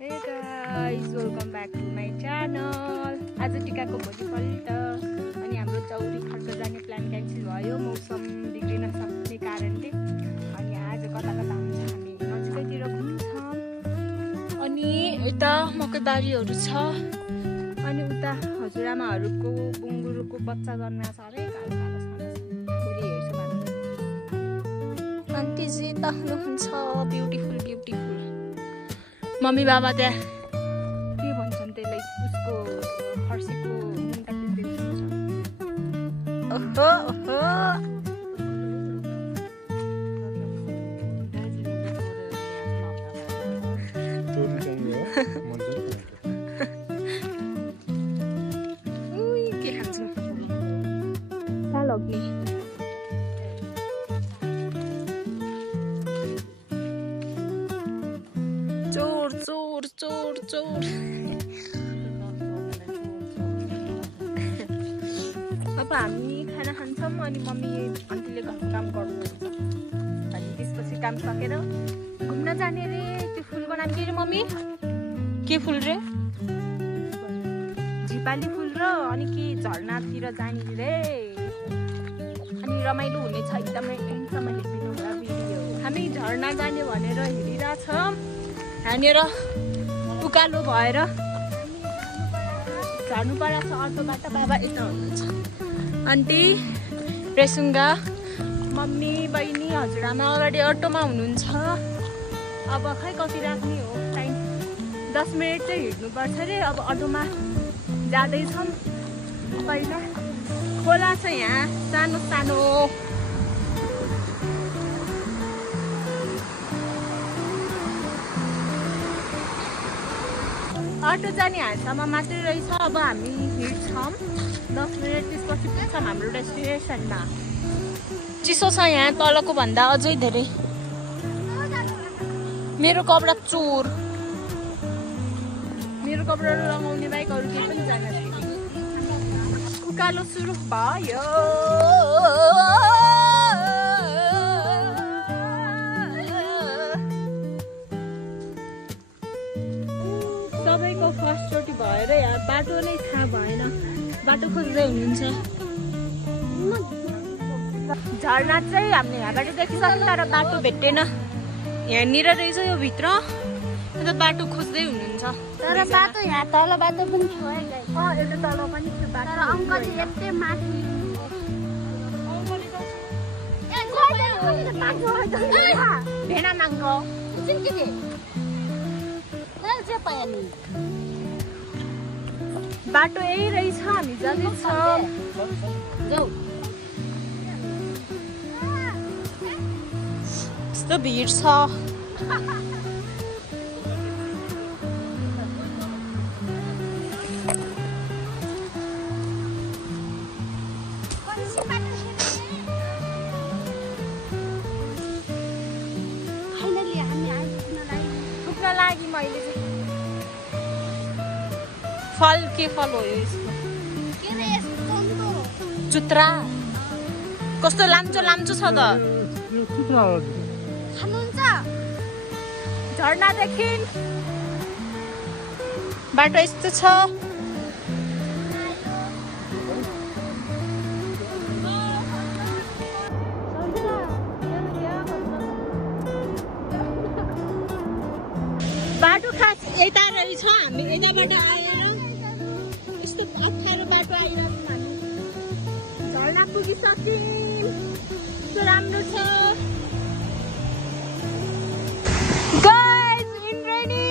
Hey guys, welcome back to my channel. आज टिकाको भोलिपल्ट अनि हाम्रो चौरी खर्क जाने प्लान क्यान्सल भयो मौसम बिग्रिन सक्ने कारणले। अनि आज कता कता हुन्छ हामी नजिकैतिर घुम्छौँ। अनि यता मकैबारीहरू छ अनि उता हजुरआमाहरूको बुङ्गुरुको बच्चा जन्मेको छ रे कालो कालो छ। भोलि हेर्छु भन्नु। आन्टी जी त हुनुहुन्छ ब्युटिफुल ब्युटिफुल। मम्मी बाबा त्यहाँ के भन्छन् त्यसलाई उसको फर्सीको मुन्टा टिप्दै हुन्छ। ओहो ओहो उई के खान्छु कहाँ लग्ने चोर चोर चोर चोर। अब हामी खाना खान्छौँ अनि मम्मी आन्टीले घरको काम गर्नुहुन्छ अनि त्यसपछि काम सकेर घुम्न जाने रे। त्यो फुलको नाम के रे मम्मी? के फुल रे? झिपाली फुल र अनि के झरनातिर जाने रे। अनि रमाइलो हुनेछ एकदमै एकदमै हेर्नु होला भिडियो। हामी झरना जाने भनेर हेरिरहेछौँ। यहाँनिर उकालो भएर झर्नु परेको छ अटोबाट। बाबा यता हुनुहुन्छ, आन्टी रेसुङ्गा मम्मी बहिनी हजुरआमा अगाडि अटोमा हुनुहुन्छ। अब खै कति राख्ने हो टाइम? 10 मिनट चाहिँ हिँड्नुपर्छ अरे। अब अटोमा जाँदैछौँ। पहिला खोला छ यहाँ सानो सानो। अटो जाने हालसम्म मात्रै रहेछ। अब हामी हिँड्छौँ 10 मिनट, त्यसपछि पुग्छौँ हाम्रो डेस्टिनेसनमा। चिसो छ यहाँ तलको भन्दा अझै धेरै। मेरो कपडा चोर, मेरो कपडा लगाउने बाइक अरू केही पनि जान थिएन। उकालो सुरु भयो। सबैको फर्स्टचोटि भएर यहाँ बाटो नै थाहा भएन। बाटो खोज्दै हुनुहुन्छ। झरना चाहिँ हामीले यहाँबाट देखिसक्यो तर बाटो भेटेन। यहाँनिर रहेछ यो भित्र, अन्त बाटो खोज्दै हुनुहुन्छ। तर बाटो यहाँ तल बाटो पनि थियो है। एउटा तल पनि थियो बाटो। तर अङ्कल यस्तै माथि भेना माग्नु बाटो यही रहेछ। हामी जाँदैछौँ। यस्तो भिड छ। पुग्न लागि मैले चाहिँ फल के फल हो यो? यसको चुत्रा कस्तो लाम्चो लाम्चो छ त। झरनादेखि बाटो यस्तो छ। बाटो खास यता रहेछ। हामी यताबाट आएर यस्तो अप्ठ्यारो बाटो आइरहेको हामी झरना पुगिसक्यौँ। कस्तो राम्रो छ गाइस। इन्द्रेणी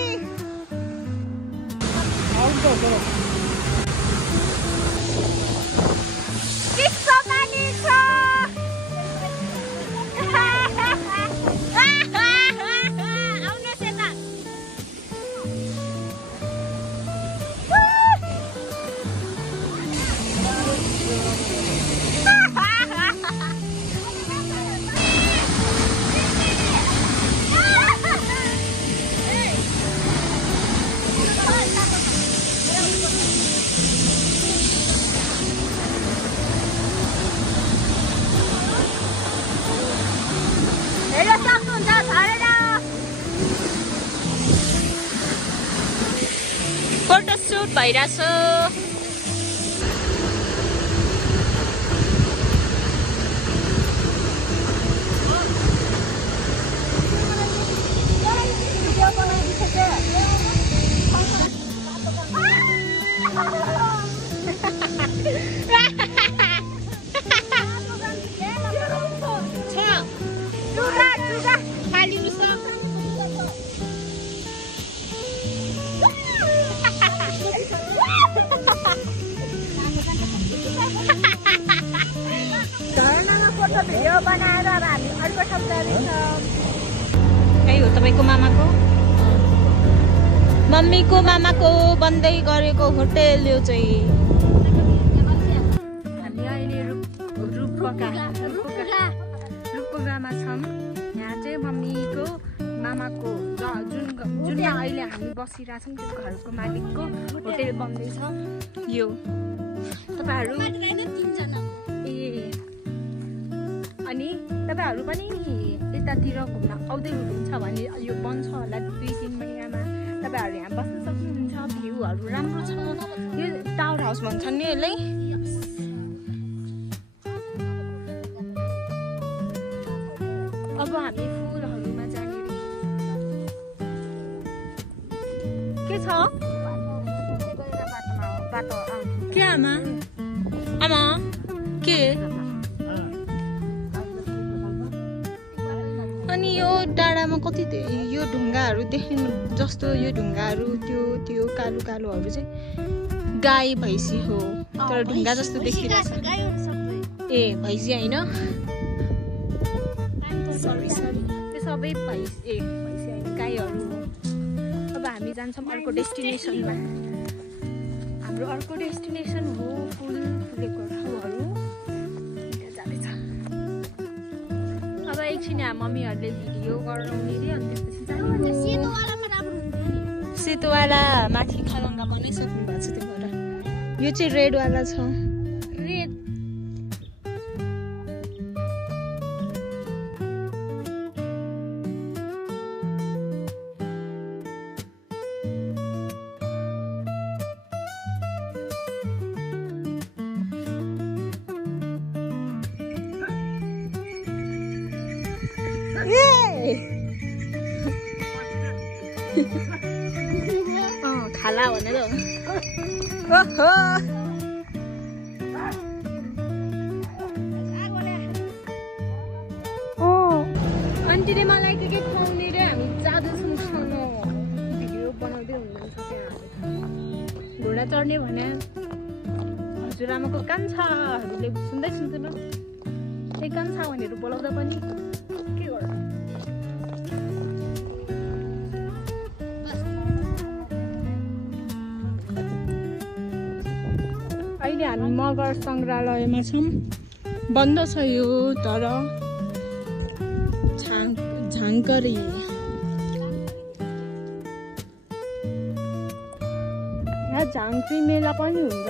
चिसो पानी छ। फोटोसुट भइरहेछ। भिडियो बनाएर अब हामी अर्को ठाउँ जाँदैछौँ। त्यही हो तपाईँको मामाको मम्मीको मामाको बन्दै गरेको होटेल यो चाहिँ। हामी अहिले रूपपोखरामा छौँ। यहाँ चाहिँ मम्मीको मामाको जुन अहिले हामी बसिरहेछौँ त्यो घरको मालिकको होटेल बन्दैछ यो। तपाईँहरू अनि तपाईँहरू पनि यतातिर घुम्न आउँदै हुनुहुन्छ भने यो बन्छ होला 2-3 महिनामा। तपाईँहरू यहाँ बस्न सक्नुहुन्छ। भ्यूहरू राम्रो छ। यो टावर हाउस भन्छन् नि यसलाई। अब हामी फुलहरूमा जाने के छ के आमा आमा के अनि यो डाँडामा कति यो ढुङ्गाहरू देख्नु जस्तो यो ढुङ्गाहरू त्यो कालो कालोहरू चाहिँ गाई भैँसी हो। तर ढुङ्गा जस्तो देखिरहेछ। ए भैँसी होइन सरी त्यो सबै भैँसी होइन गाईहरू हो। अब हामी जान्छौँ अर्को डेस्टिनेसनमा। हाम्रो अर्को डेस्टिनेसन हो फुलेको ठाउँहरू जाँदैछ। अब एकछिन मम्मीहरूले भिडियो गराउने रे अनि त्यसपछि सेतोवाला माथि खलङ्गा बनाइसक्नु भएको छ। त्यो भएर यो चाहिँ रेडवाला छ। रेड खाला भनेर आन्टीले मलाई के खुवाउने रे। हामी जाँदैछौँ खान। भिडियो बनाउँदै हुनुहुन्छ त्यहाँ। घोडा चढ्ने भने हजुरआमाको कान्छाहरूले सुन्दै सुन्दैन। ए कान्छा भनेर बोलाउँदा पनि के गर्नु। अहिले हामी मगर सङ्ग्रहालयमा छौँ। बन्द छ यो तर झाङ्करी यहाँ झाङ्क्री मेला पनि हुन्छ।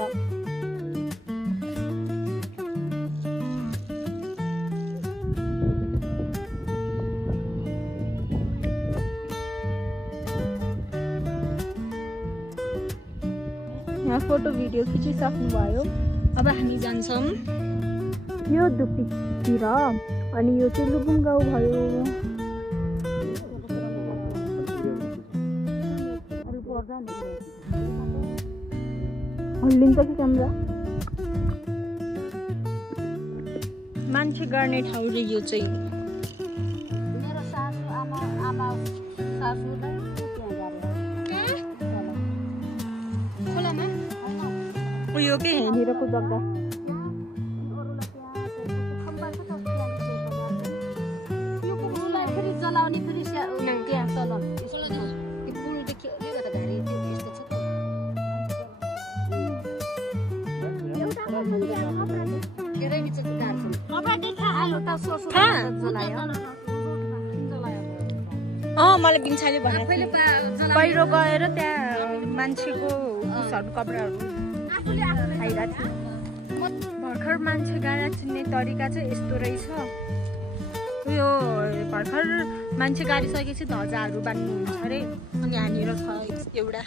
यहाँ फोटो भिडियो खिचिसक्नुभयो। अब हामी जान्छौँ यो धुप्पीतिर। अनि यो चाहिँ लुबुङ गाउँ भयो। हल्लिन्छ कि क्यामेरा। मान्छे गर्ने ठाउँ रे यो चाहिँ। मेरो सासू आमा सासूलाई खोलामा यो के यहाँनिरको जग्गा। चलाउने फेरि त्यहाँ तल पुलदेखि अलिकता घारी यस्तो छ। धेरै बिचको गाह्रो छ। मलाई बिन्छाले भने पहिरो गएर त्यहाँ मान्छेको उसहरू कपडाहरू खाइरहेको थियो। भर्खर मान्छे गाडा चिन्ने तरिका चाहिँ यस्तो रहेछ। उयो भर्खर मान्छे गाडिसकेपछि ध्वजाहरू बान्नुहुन्छ अरे। अनि यहाँनिर छ एउटा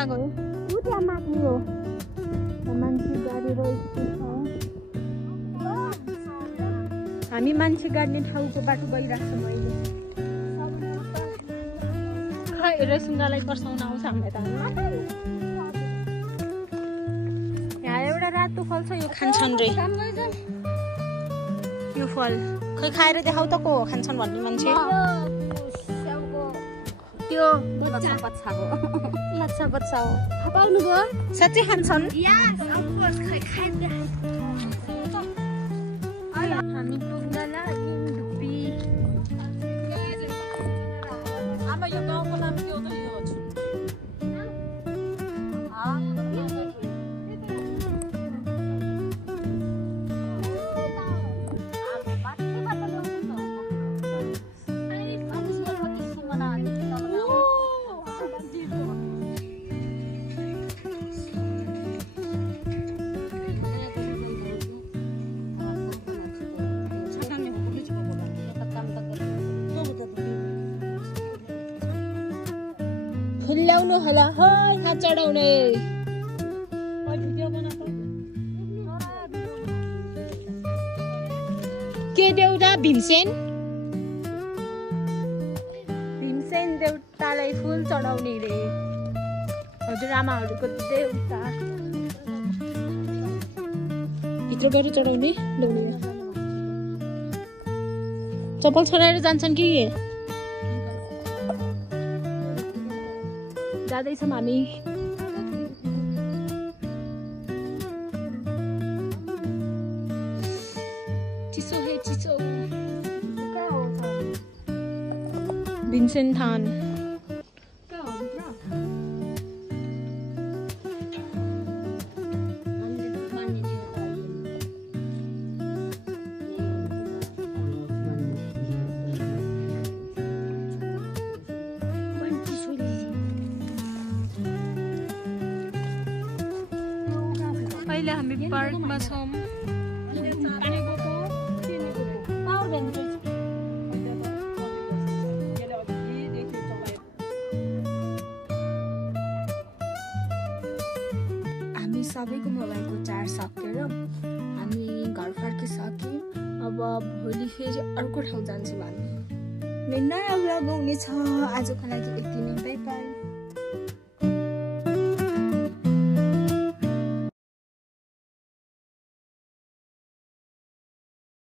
कहाँ गयो ऊ त्यहाँ माथि हो मान्छे गाडी रहेछ हामी मान्छे गाड्ने ठाउँको बाटो गइरहेको छौँ अहिले खै रेसुङ्गालाई पर्साउन आउँछ हामीलाई त यहाँ एउटा रातो फल छ यो खान्छन् रे यो फल खै खाएर देखाउ त को खान्छन् भन्ने मान्छे त्यो बच्चा बच्चा हो पाउनु भयो साँच्चै खान्छन् हामी पुग्न लाग्यौँ डुब्बी आमा यो गाउँको नाम के हो त यो ल्याउनु होला है हात चढाउने के देउता भीमसेन देउतालाई फुल चढाउने रे हजुरआमाहरूको देउता भित्र गएर चढाउने ल्याउने चप्पल छोडाएर जान्छन् कि जाँदैछौँ हामी चिसो हे चिसो भीमसेन थान अहिले हामी पार्कमा छौँ हामी सबैको मोबाइलको चार्ज सकेर हामी घर फर्किसक्यौँ अब भोलि फेरि अर्को ठाउँ जान्छौँ हामी नयाँ ब्लग आउने छ आजको लागि यति नै बाइ बाइ